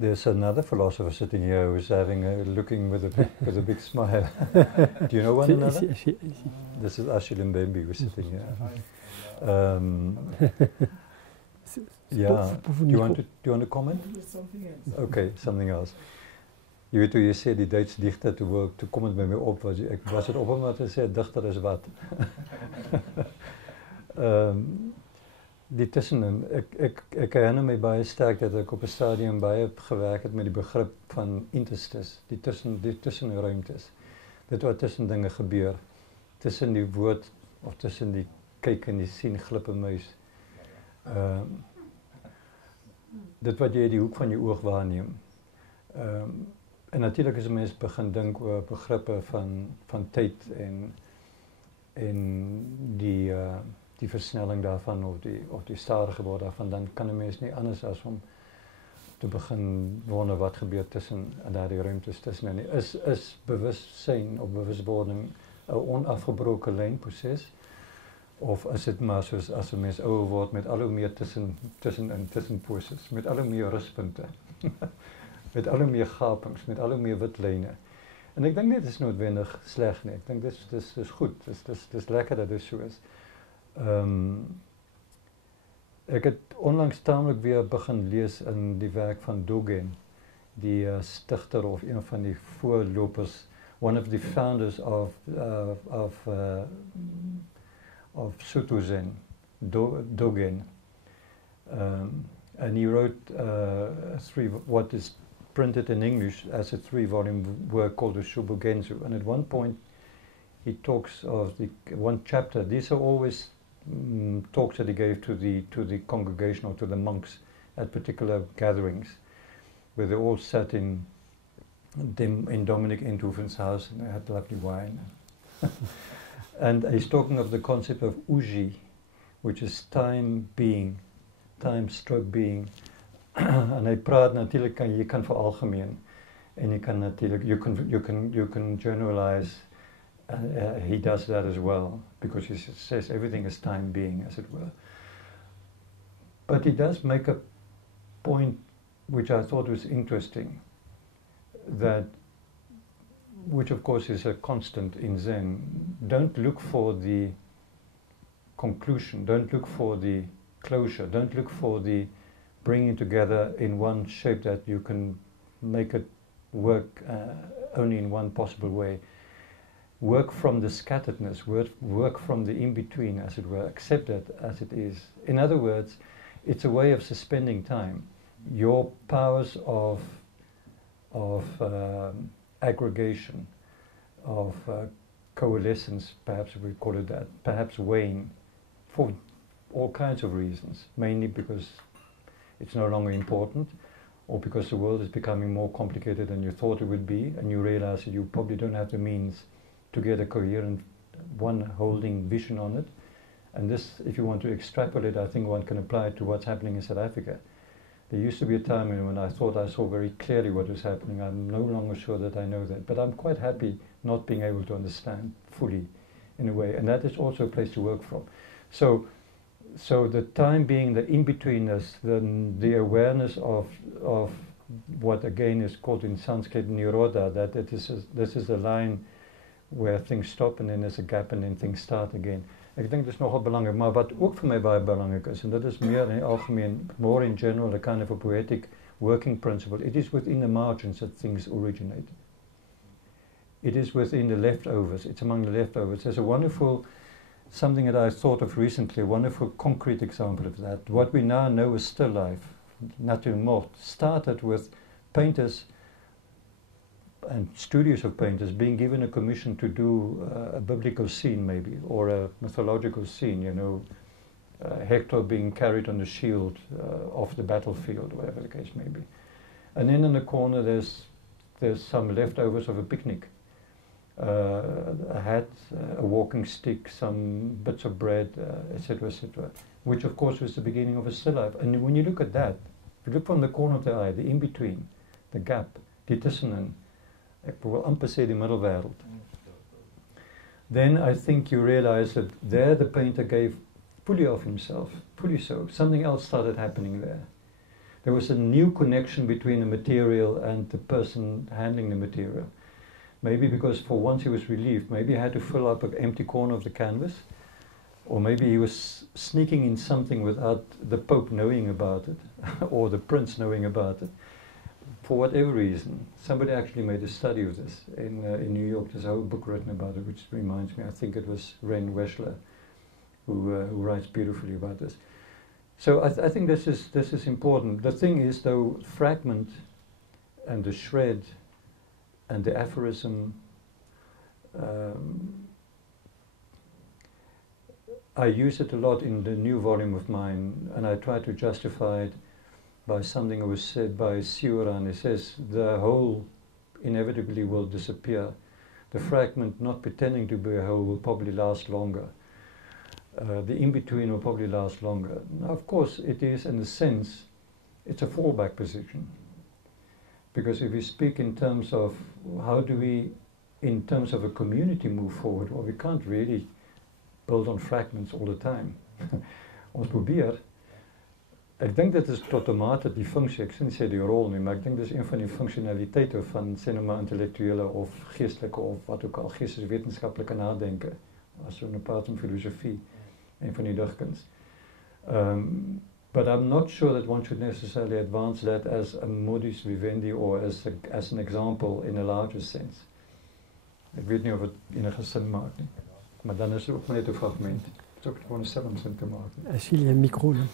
There's another philosopher sitting here who's having looking with a big smile. Do you know one another? This is Ashil Mbembe who's sitting here. Yeah. Do you want to comment? Something else. Okay, something else. Je weet hoe je zei die Duitse dichter, toen kom het bij mij op, was het op omdat hij zei, dichter is wat. Die tussenin, ik herinner me baie sterk dat ik op een stadium baie heb gewerkt met die begrip van interstice, die tussenruimtes. Dit wat tussen dingen gebeurt, tussen die woord of tussen die kyk en die sien glippe muis. Dit wat jy die hoek van je oog waarneem. En natuurlijk is een mens begin dink oor begrippe van tyd en die versnelling daarvan of die stadige word daarvan, dan kan een mens niet anders als om te begin wonder wat gebeurt tussen daardie ruimtes tussenin. Is bewustzijn of bewustwording een onafgebroken lijnproces? Of is het maar zoals als een mens ouder wordt met al hoe meer tussenposes, met al hoe meer rustpunten, met al hoe meer gapings, met al hoe meer witlijnen. En ik denk dit is noodwendig slecht, nee. Ik denk dit is goed, dit is lekker dat dit zo is. Ik heb onlangs tamelijk weer begin lees in die werk van Dogen, die stichter of een van die voorlopers, one of the founders of Sotho Zen, Dogen. And he wrote what is printed in English as a 3-volume work called the Shobogenzo. And at one point he talks of one chapter. These are always talks that he gave to the congregation or to the monks at particular gatherings, where they all sat in Dominic Enthoven's house and they had lovely wine. And he's talking of the concept of uji, which is time being, time stroke being. En hij praat natuurlijk, je kan veralgemeen. En je kan natuurlijk, you can generalize. He does that as well, because he says everything is time being, as it were. But he does make a point which I thought was interesting, that, which of course is a constant in Zen, don't look for the conclusion, don't look for the closure, don't look for the bringing together in one shape that you can make it work only in one possible way. Work from the scatteredness, work from the in-between, as it were, accept it as it is. In other words, it's a way of suspending time. Your powers of aggregation, of coalescence, perhaps we call it that, perhaps wane for all kinds of reasons, mainly because it's no longer important, or because the world is becoming more complicated than you thought it would be, and you realize that you probably don't have the means to get a coherent, one holding vision on it. And this, if you want to extrapolate, I think one can apply it to what's happening in South Africa. There used to be a time when I thought I saw very clearly what was happening. I'm no longer sure that I know that, but I'm quite happy not being able to understand fully, in a way, and that is also a place to work from. So the time being the in-betweenness, the awareness of what again is called in Sanskrit nirodha, that this is a line where things stop and then there's a gap and then things start again. Ik denk dat is nogal belangrijk, maar wat ook voor mij baie belangrijk is, en dat is meer in het algemeen, more in general, a kind of a poetic working principle. It is within the margins that things originate. It is within the leftovers, it's among the leftovers. There's a wonderful, something that I thought of recently, a wonderful concrete example of that. What we now know as still life, nature mort, started with painters and studios of painters being given a commission to do a biblical scene maybe, or a mythological scene, you know, Hector being carried on the shield off the battlefield, whatever the case may be. And then in the corner there's some leftovers of a picnic, a hat, a walking stick, some bits of bread, etc., which of course was the beginning of a still life. And when you look at that, if you look from the corner of the eye, the in-between, the gap, die tussenin, ek wil amper sê die middelwêreld. Then I think you realize that there the painter gave fully of himself, fully so. Something else started happening there. there was a new connection between the material and the person handling the material. Maybe because for once he was relieved, maybe he had to fill up an empty corner of the canvas, or maybe he was sneaking in something without the Pope knowing about it, or the Prince knowing about it. For whatever reason, somebody actually made a study of this in New York. There's a whole book written about it, which reminds me, I think it was Ren Weschler, who writes beautifully about this. So I think this is important. The thing is, though, fragment and the shred and the aphorism, I use it a lot in the new volume of mine, and I try to justify it by something that was said by Sioran. He says, the whole inevitably will disappear. The fragment, not pretending to be a whole, will probably last longer. The in-between will probably last longer. Now, of course, it is, in a sense, it's a fallback position. Because if we speak in terms of how do we, in terms of a community, move forward, well, we can't really build on fragments all the time. Ons probeer. Ik denk dat is tot mate die functie, ek sê die rol nie, maar ek dink dis een van die functionaliteite van sê nou maar intellectuele of geestelike of wat ook al, geesteswetenskaplike nadenke, as we nou praat om filosofie, een van die digkuns. But I'm not sure that one should necessarily advance that as a modus vivendi or as an example in a larger sense. Ik weet niet of het enige sin maakt nie, maar dan is het ook net een fragment. Het is ook gewoon een sin te maken. Achille, il y a un micro là.